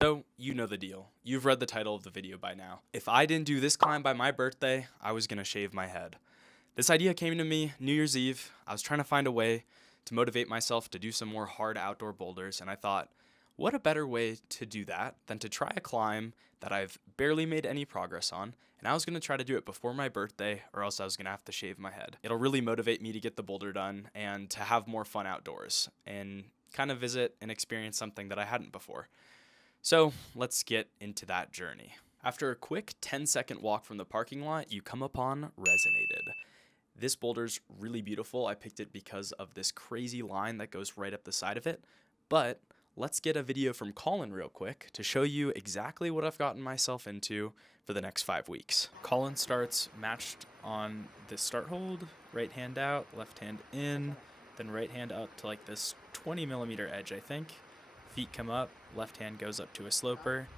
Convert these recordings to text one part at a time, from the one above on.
So, you know the deal. You've read the title of the video by now. If I didn't do this climb by my birthday, I was gonna shave my head. This idea came to me New Year's Eve. I was trying to find a way to motivate myself to do some more hard outdoor boulders, and I thought, what a better way to do that than to try a climb that I've barely made any progress on, and I was gonna try to do it before my birthday, or else I was gonna have to shave my head. It'll really motivate me to get the boulder done and to have more fun outdoors, and kind of visit and experience something that I hadn't before. So let's get into that journey. After a quick 10-second walk from the parking lot, you come upon Resonated. This boulder's really beautiful. I picked it because of this crazy line that goes right up the side of it. But let's get a video from Colin real quick to show you exactly what I've gotten myself into for the next 5 weeks. Colin starts matched on this start hold, right hand out, left hand in, then right hand up to like this 20mm edge, I think. Feet come up, left hand goes up to a sloper,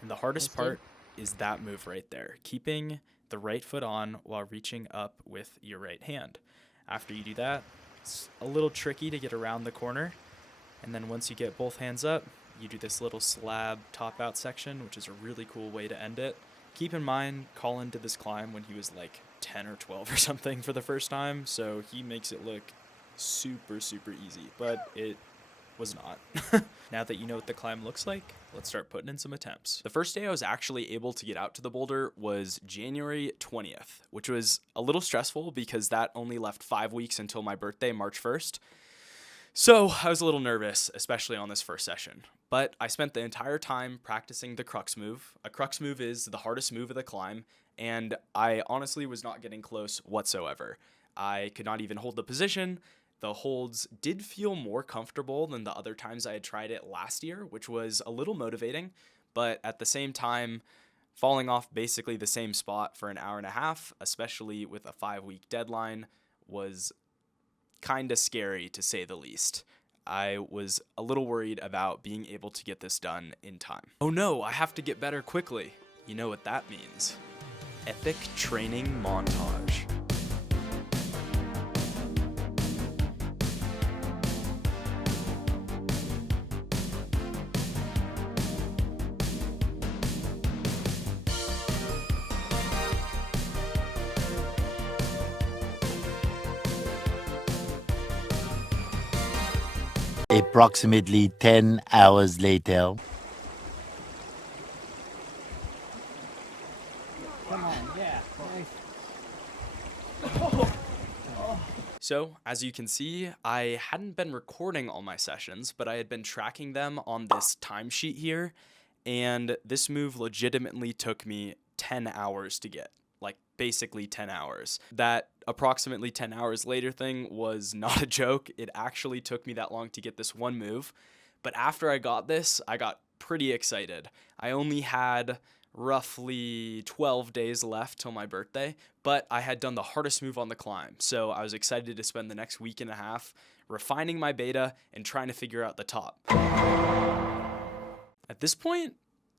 and the hardest part is that move right there, keeping the right foot on while reaching up with your right hand. After you do that, it's a little tricky to get around the corner, and then once you get both hands up, you do this little slab top out section, which is a really cool way to end it. Keep in mind, Colin did this climb when he was like 10 or 12 or something for the first time, so he makes it look super easy, but it was not. Now that you know what the climb looks like, let's start putting in some attempts. The first day I was actually able to get out to the boulder was January 20th, which was a little stressful because that only left 5 weeks until my birthday, March 1st. So I was a little nervous, especially on this first session. But I spent the entire time practicing the crux move. A crux move is the hardest move of the climb, and I honestly was not getting close whatsoever. I could not even hold the position. The holds did feel more comfortable than the other times I had tried it last year, which was a little motivating, but at the same time, falling off basically the same spot for an hour and a half, especially with a 5-week deadline, was kind of scary to say the least. I was a little worried about being able to get this done in time. Oh no, I have to get better quickly. You know what that means. Epic training montage. Approximately 10 hours later. Come on, yeah. So, as you can see, I hadn't been recording all my sessions, but I had been tracking them on this timesheet here, and this move legitimately took me 10 hours to get. Like, basically 10 hours. That approximately 10 hours later thing was not a joke. It actually took me that long to get this one move, but after I got this, I got pretty excited. I only had roughly 12 days left till my birthday, but I had done the hardest move on the climb, so I was excited to spend the next week and a half refining my beta and trying to figure out the top. At this point,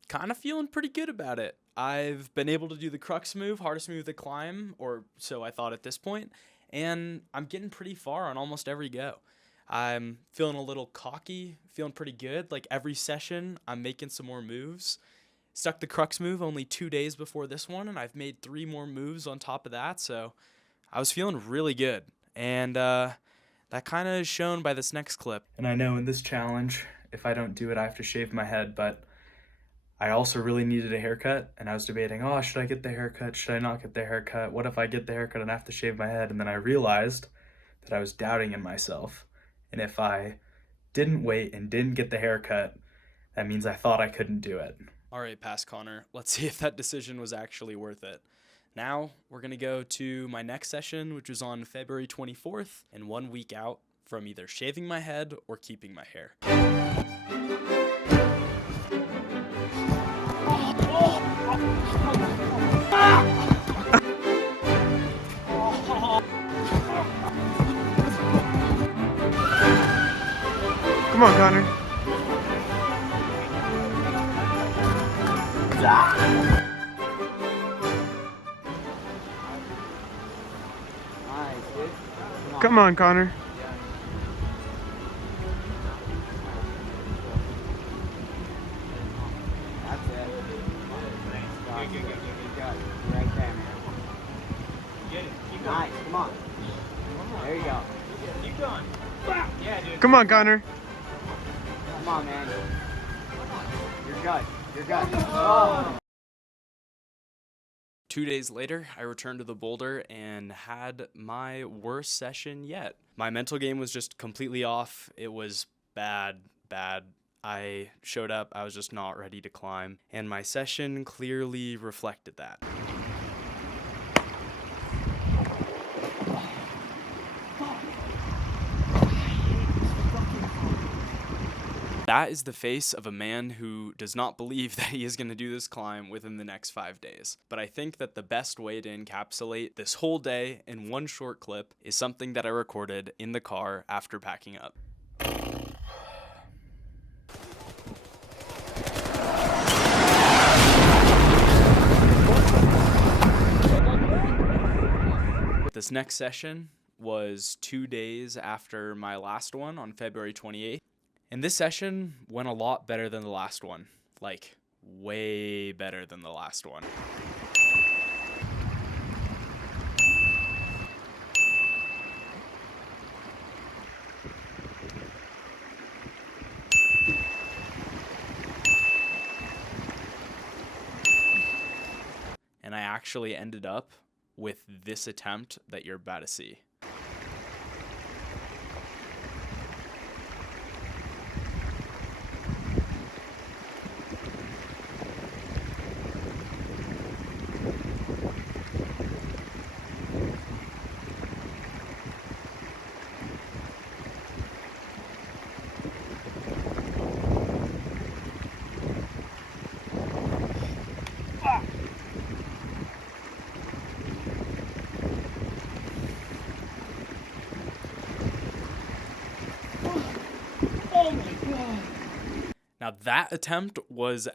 kind of feeling pretty good about it. I've been able to do the crux move, hardest move of the climb, or so I thought at this point, and I'm getting pretty far on almost every go. I'm feeling a little cocky, feeling pretty good. Like every session, I'm making some more moves. Stuck the crux move only 2 days before this one, and I've made 3 more moves on top of that, so I was feeling really good. And that kind of is shown by this next clip. And I know in this challenge, if I don't do it, I have to shave my head, but I also really needed a haircut, and I was debating, oh, should I get the haircut? Should I not get the haircut? What if I get the haircut and I have to shave my head? And then I realized that I was doubting in myself. And if I didn't wait and didn't get the haircut, that means I thought I couldn't do it. All right, Pass Connor, let's see if that decision was actually worth it. Now, we're going to go to my next session, which was on February 24th, and 1 week out from either shaving my head or keeping my hair. Come on, Connor. Come on, Connor. That's it. Good. Right there, man. Get it. Keep Nice. Come on. There you go. Keep going. Yeah, dude. Come on, Connor. Come on, man. You're good. You're good. Oh. 2 days later, I returned to the boulder and had my worst session yet. My mental game was just completely off. It was bad. I showed up, I was just not ready to climb, and my session clearly reflected that. That is the face of a man who does not believe that he is going to do this climb within the next 5 days. But I think that the best way to encapsulate this whole day in one short clip is something that I recorded in the car after packing up. This next session was 2 days after my last one on February 28th. And this session went a lot better than the last one. Like, way better than the last one. And I actually ended up with this attempt that you're about to see. Now that attempt was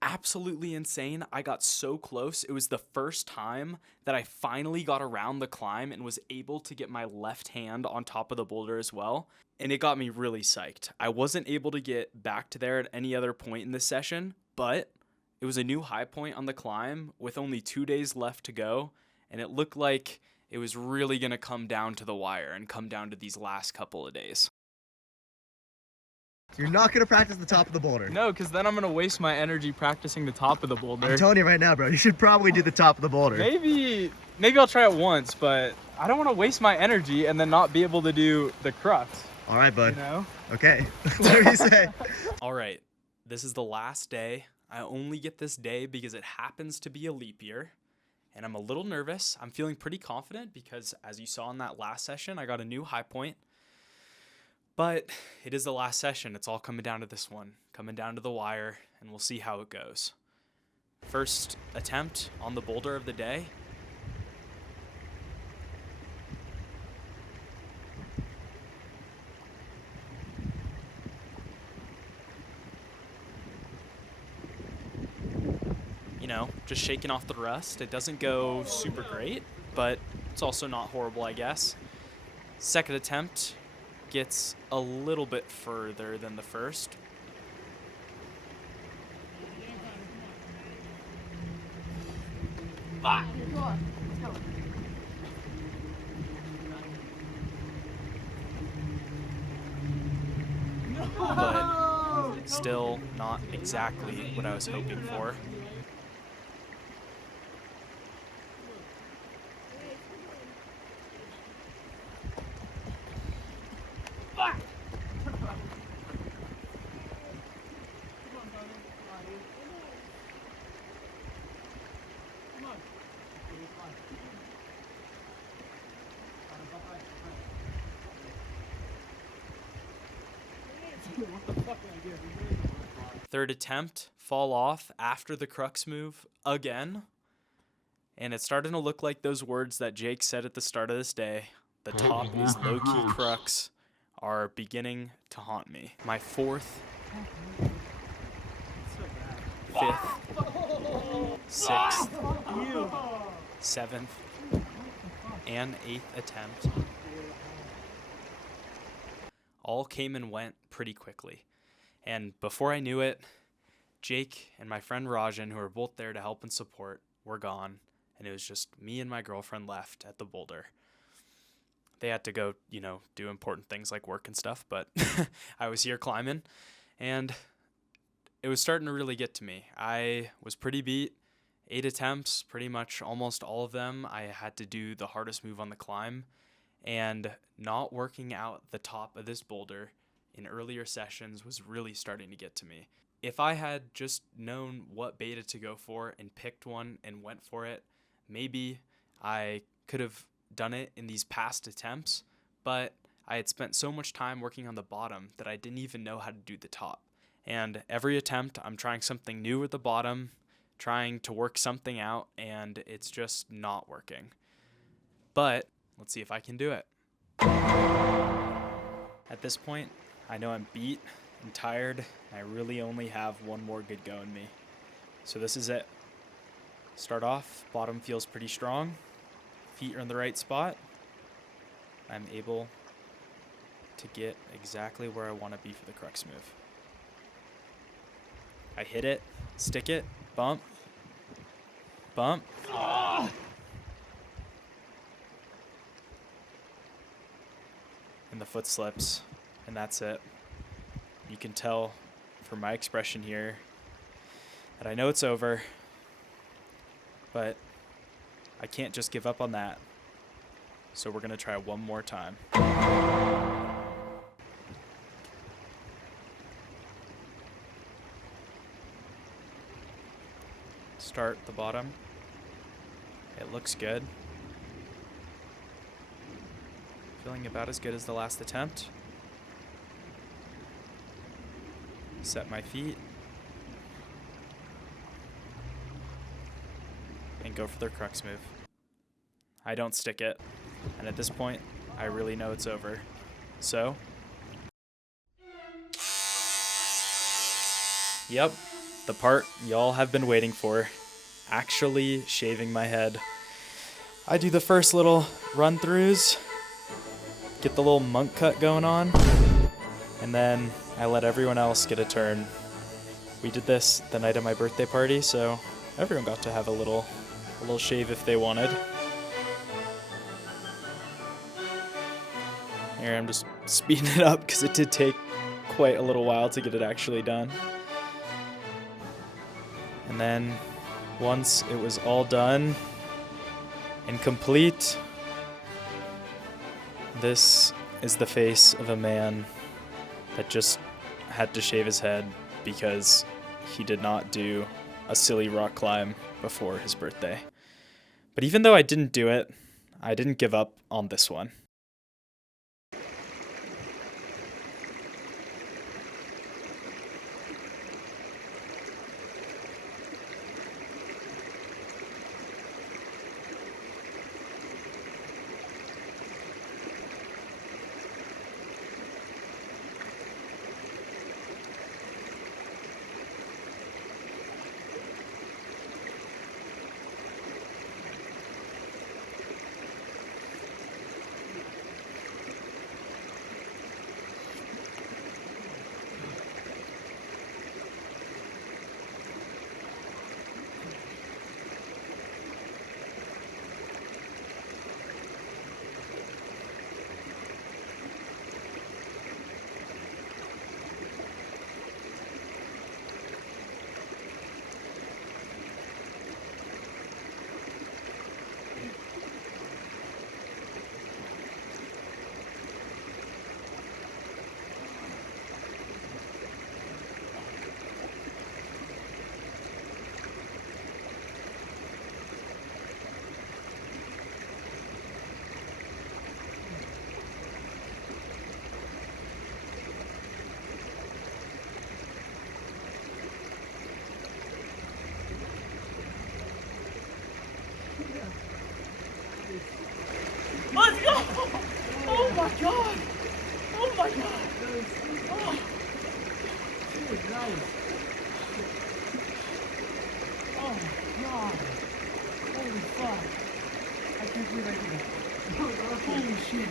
absolutely insane. I got so close. It was the first time that I finally got around the climb and was able to get my left hand on top of the boulder as well. And it got me really psyched. I wasn't able to get back to there at any other point in this session, but it was a new high point on the climb with only 2 days left to go. And it looked like it was really going to come down to the wire and come down to these last couple of days. You're not gonna practice the top of the boulder. No, because then I'm going to waste my energy practicing the top of the boulder. I'm telling you right now, bro. You should probably do the top of the boulder. Maybe I'll try it once, but I don't want to waste my energy and then not be able to do the crux. All right, bud. You know? Okay. That's what you say. All right, this is the last day. I only get this day because it happens to be a leap year, and I'm a little nervous. I'm feeling pretty confident because, as you saw in that last session, I got a new high point. But it is the last session. It's all coming down to this one, coming down to the wire, and we'll see how it goes. First attempt on the boulder of the day. You know, just shaking off the rust. It doesn't go super great, but it's also not horrible, I guess. Second attempt gets a little bit further than the first. But still not exactly what I was hoping for. Third attempt, fall off after the crux move again. And it's starting to look like those words that Jake said at the start of this day. The top is low-key crux are beginning to haunt me. My fourth, fifth, sixth, seventh, and eighth attempt all came and went pretty quickly. And before I knew it, Jake and my friend Rajan, who were both there to help and support, were gone, and it was just me and my girlfriend left at the boulder. They had to go, do important things like work and stuff, but I was here climbing, and it was starting to really get to me. I was pretty beat. 8 attempts, pretty much almost all of them, I had to do the hardest move on the climb, and not working out the top of this boulder in earlier sessions was really starting to get to me. If I had just known what beta to go for and picked one and went for it, maybe I could have done it in these past attempts, but I had spent so much time working on the bottom that I didn't even know how to do the top. And every attempt, I'm trying something new with the bottom, trying to work something out, and it's just not working. But let's see if I can do it. At this point, I know I'm beat and tired, and I really only have one more good go in me. So this is it. Start off, bottom feels pretty strong. Feet are in the right spot. I'm able to get exactly where I want to be for the crux move. I hit it, stick it, bump, bump. And the foot slips, and that's it. You can tell from my expression here that I know it's over, but I can't just give up on that. So we're gonna try one more time. Start the bottom. It looks good. Feeling about as good as the last attempt. Set my feet. And go for their crux move. I don't stick it. And at this point, I really know it's over. So. Yep, the part y'all have been waiting for. Actually shaving my head. I do the first little run-throughs. Get the little monk cut going on. And then I let everyone else get a turn. We did this the night of my birthday party, so everyone got to have a little shave if they wanted. Here, I'm just speeding it up because it did take quite a little while to get it actually done. And then once it was all done and complete, this is the face of a man that just had to shave his head because he did not do a silly rock climb before his birthday. But even though I didn't do it, I didn't give up on this one. Let's go! Oh my god! Oh my god! Oh. Nice. Oh my god! Holy fuck! I can't believe I did that. Holy shit!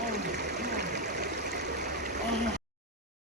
Oh my god! Oh.